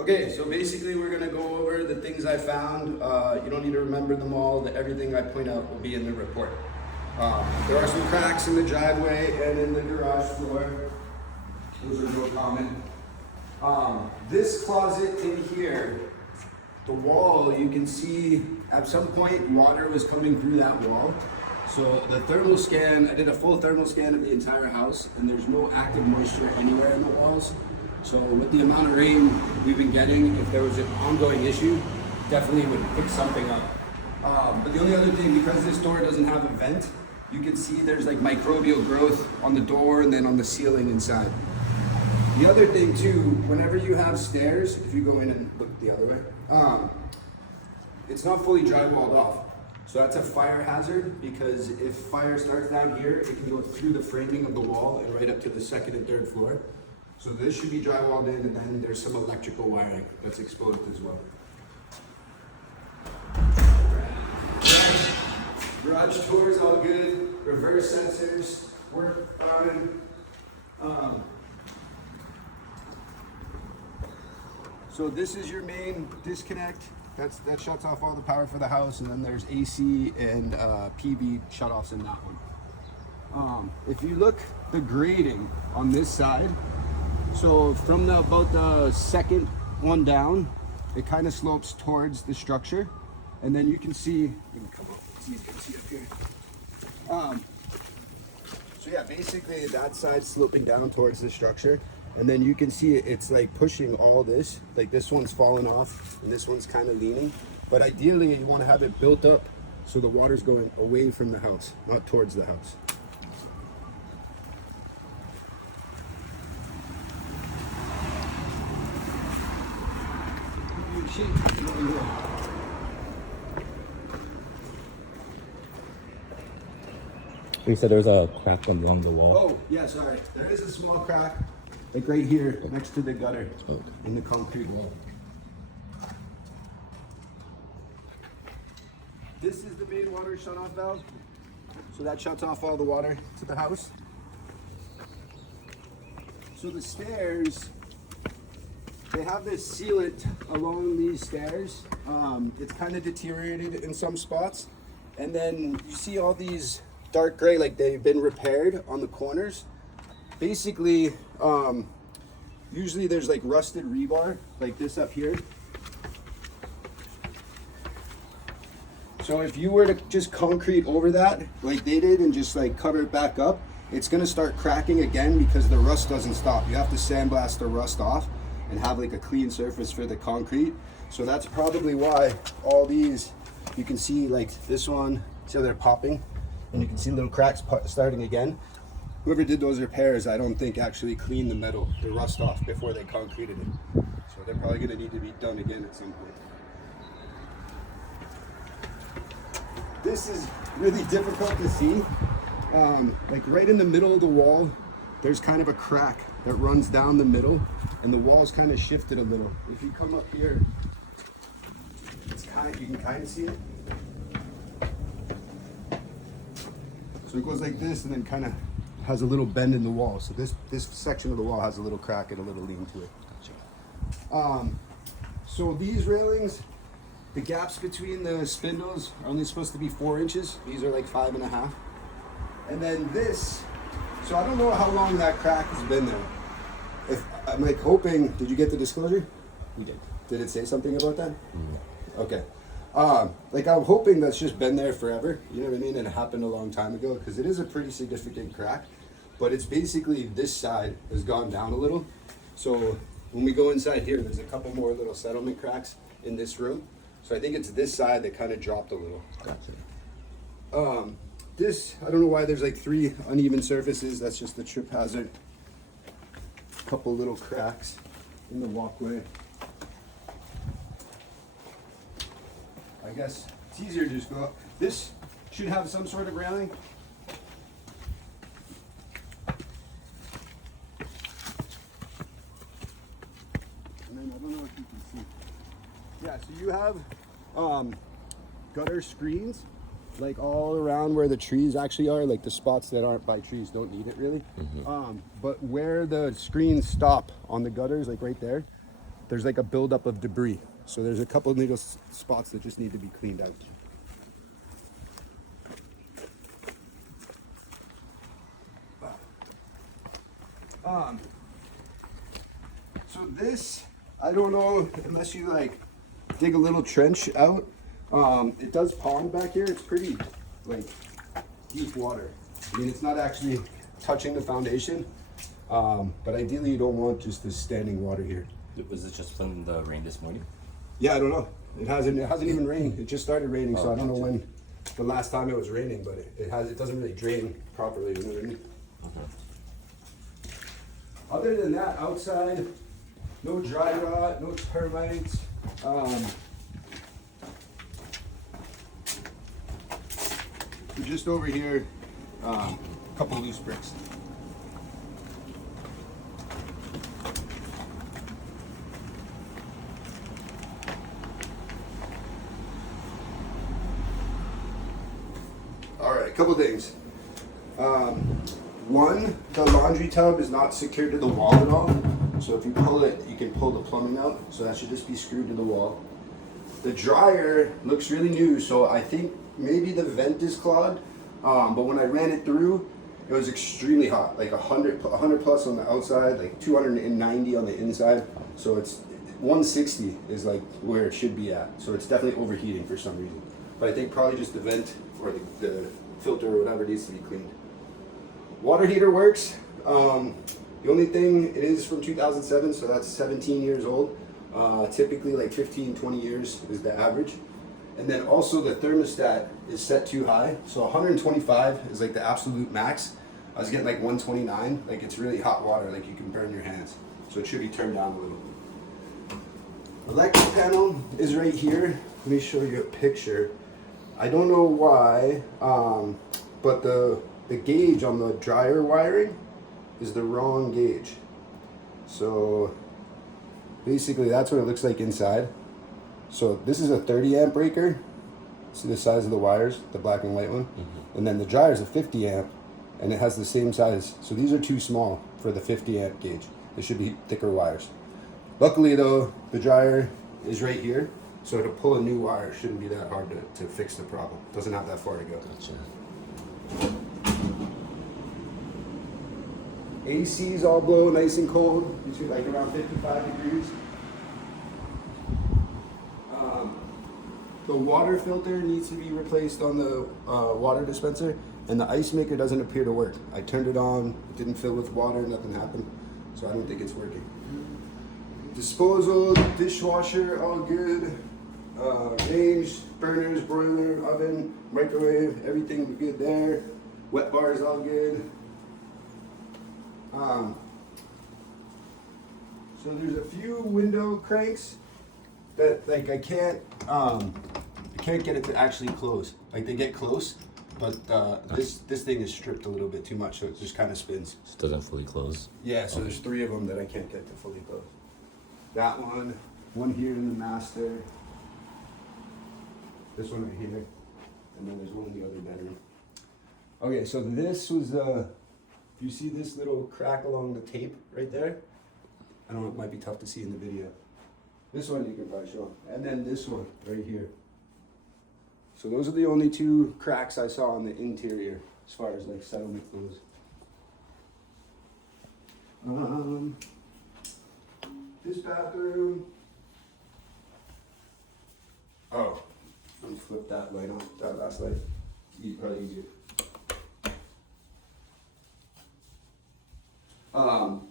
Okay, so basically we're gonna go over the things I found. You don't need to remember them all. Everything I point out will be in the report. There are some cracks in the driveway and in the garage floor. Those are no common. This closet in here, the wall, you can see at some point water was coming through that wall. So the thermal scan, I did a full thermal scan of the entire house, and there's no active moisture anywhere in the walls. So with the amount of rain we've been getting, if there was an ongoing issue, definitely would pick something up. But the only other thing, because this door doesn't have a vent, you can see there's like microbial growth on the door and then on the ceiling inside. The other thing too, whenever you have stairs, if you go in and look the other way, it's not fully drywalled off. So that's a fire hazard, because if fire starts down here, it can go through the framing of the wall and right up to the second and third floor. So this should be drywalled in, and then there's some electrical wiring that's exposed as well. Garage door is all good. Reverse sensors work fine. So this is your main disconnect. That shuts off all the power for the house, and then there's AC and PV shutoffs in that one. If you look, the grading on this side, so from about the second one down, it kind of slopes towards the structure, and then you can see, it's easy to see up here. So yeah, basically that side's sloping down towards the structure, and then you can see it's like pushing all this, like this one's falling off and this one's kind of leaning. But ideally you want to have it built up so the water's going away from the house, not towards the house. You said there was a crack along the wall. Oh, yeah, sorry. There is a small crack, like right here, next to the gutter in the concrete wall. This is the main water shut-off valve. So that shuts off all the water to the house. So the stairs, they have this sealant along these stairs. It's kind of deteriorated in some spots. And then you see all these dark gray, like they've been repaired on the corners. Basically, usually there's like rusted rebar, like this up here. So if you were to just concrete over that, like they did, and just like cover it back up, it's gonna start cracking again because the rust doesn't stop. You have to sandblast the rust off and have like a clean surface for the concrete. So that's probably why all these, you can see like this one, see how they're popping? And you can see little cracks starting again. Whoever did those repairs, I don't think actually cleaned the metal, the rust off before they concreted it. So they're probably gonna need to be done again at some point. This is really difficult to see. Like right in the middle of the wall, there's kind of a crack that runs down the middle, and the wall's kind of shifted a little. If you come up here, it's you can kind of see it. So it goes like this, and then kind of has a little bend in the wall. So this section of the wall has a little crack and a little lean to it. Gotcha. So these railings, the gaps between the spindles are only supposed to be 4 inches. These are like 5.5. And then this, so I don't know how long that crack has been there. I'm like hoping, did you get the disclosure? We did. Did it say something about that? No. Okay. Like I'm hoping that's just been there forever, you know what I mean? And it happened a long time ago, because it is a pretty significant crack, but it's basically this side has gone down a little. So when we go inside here, there's a couple more little settlement cracks in this room. So I think it's this side that kind of dropped a little. Gotcha. This, I don't know why there's like 3 uneven surfaces. That's just the trip hazard. A couple little cracks in the walkway. I guess it's easier to just go up. This should have some sort of railing. And then I don't know if you can see. Yeah, so you have gutter screens like all around where the trees actually are, like the spots that aren't by trees don't need it really. But where the screens stop on the gutters, like right there, there's like a buildup of debris. So there's a couple of little spots that just need to be cleaned out. So this, I don't know, unless you like dig a little trench out, it does pond back here. It's pretty like deep water. I mean, it's not actually touching the foundation, but ideally you don't want just this standing water here. Was it just from the rain this morning? Yeah, I don't know. It hasn't even rained. It just started raining, so I don't know gotcha. when the last time it was raining, but it doesn't really drain properly, you know what I mean? Okay. Other than that, outside, no dry rot, no termites. Just over here, a couple loose bricks. All right, a couple things. One, the laundry tub is not secured to the wall at all. So if you pull it, you can pull the plumbing out. So that should just be screwed to the wall. The dryer looks really new, so I think maybe the vent is clogged. But when I ran it through, it was extremely hot, like 100 plus on the outside, like 290 on the inside. So it's 160 is like where it should be at. So it's definitely overheating for some reason. But I think probably just the vent or the filter or whatever needs to be cleaned. Water heater works. The only thing, it is from 2007, so that's 17 years old. Typically like 15, 20 years is the average. And then also the thermostat is set too high. So 125 is like the absolute max. I was getting like 129, like it's really hot water, like you can burn your hands. So it should be turned down a little. Electric panel is right here. Let me show you a picture. I don't know why, but the gauge on the dryer wiring is the wrong gauge. So basically that's what it looks like inside. So this is a 30 amp breaker. See the size of the wires, the black and white one? Mm-hmm. And then the dryer is a 50 amp and it has the same size. So these are too small for the 50 amp gauge. They should be thicker wires. Luckily though, the dryer is right here. So to pull a new wire shouldn't be that hard to fix the problem. Doesn't have that far to go. Gotcha. AC's all blow nice and cold. You see like around 55 degrees. The water filter needs to be replaced on the water dispenser, and the ice maker doesn't appear to work. I turned it on, it didn't fill with water, nothing happened, so I don't think it's working. Disposal, dishwasher, all good. Range, burners, boiler, oven, microwave, everything good there. Wet bars, all good. So there's a few window cranks that like I can't get it to actually close. Like they get close, but this thing is stripped a little bit too much, so it just kind of spins. It doesn't fully close. Yeah, so there's 3 of them that I can't get to fully close. That one here in the master, this one right here, and then there's one in the other bedroom. Okay, so this was you see this little crack along the tape right there? I don't know, it might be tough to see in the video. This one you can probably show. And then this one right here. So those are the only 2 cracks I saw on the interior as far as like settlement goes. This bathroom. Oh, let me flip that light on, that last light. Probably easier.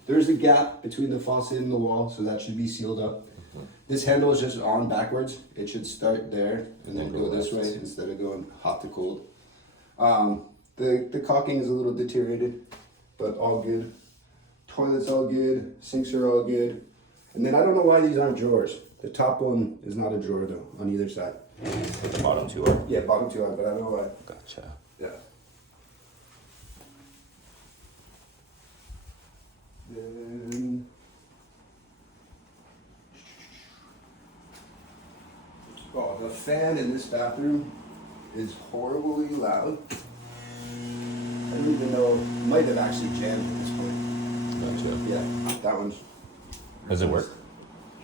There's a gap between the faucet and the wall, so that should be sealed up. This handle is just on backwards. It should start there and then go this way instead of going hot to cold. The caulking is a little deteriorated, but all good. Toilet's all good. Sinks are all good. And then I don't know why these aren't drawers. The top one is not a drawer though, on either side. But the bottom 2 are? Yeah, bottom 2 are, but I don't know why. Gotcha. Yeah. Then the fan in this bathroom is horribly loud. I don't even know, might have actually jammed at this point. Gotcha. Yeah, that one's. Does it work?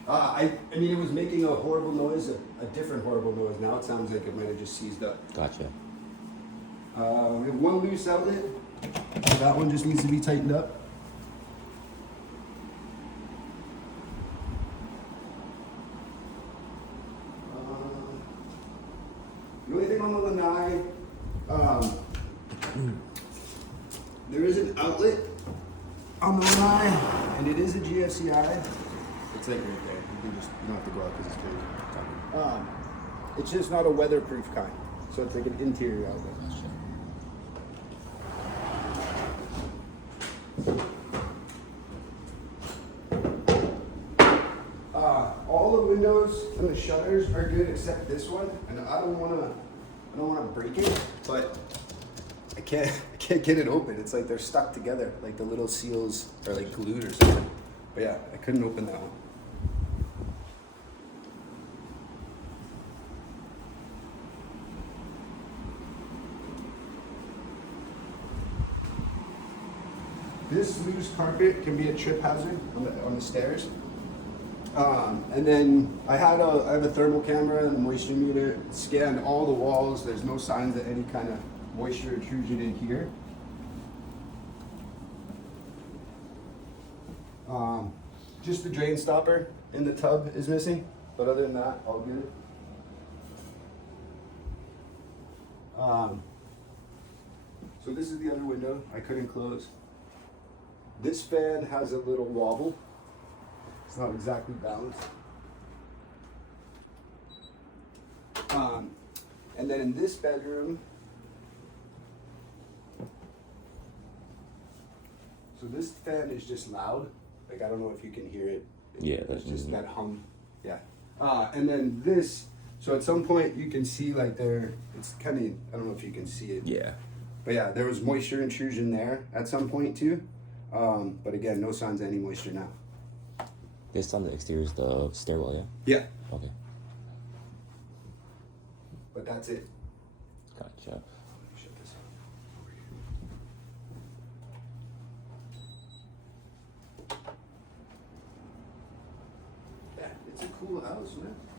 I mean, it was making a horrible noise, a different horrible noise. Now it sounds like it might have just seized up. Gotcha. We have one loose outlet. So that one just needs to be tightened up. The only thing on the lanai, there is an outlet on the lanai, and it is a GFCI. It's like right there. You don't have to go out because it's crazy. It's just not a weatherproof kind, so it's like an interior outlet. All the windows and the shutters are good except this one, and I don't wanna break it, but I can't get it open. It's like they're stuck together, like the little seals are like glued or something. But yeah, I couldn't open that one. This loose carpet can be a trip hazard on the stairs. And then I have a thermal camera and a moisture meter, scanned all the walls. There's no signs of any kind of moisture intrusion in here. Just the drain stopper in the tub is missing, but other than that, all good. So this is the other window I couldn't close. This fan has a little wobble. It's not exactly balanced. And then in this bedroom, so this fan is just loud. Like, I don't know if you can hear it. Yeah, that's It's just that hum. Yeah. And then this, so at some point you can see like it's kind of, I don't know if you can see it. Yeah. But yeah, there was moisture intrusion there at some point too. But again, no signs of any moisture now. This on the exterior is the stairwell, yeah? Yeah. Okay. But that's it. Gotcha. Shut this up. Yeah, it's a cool house, man.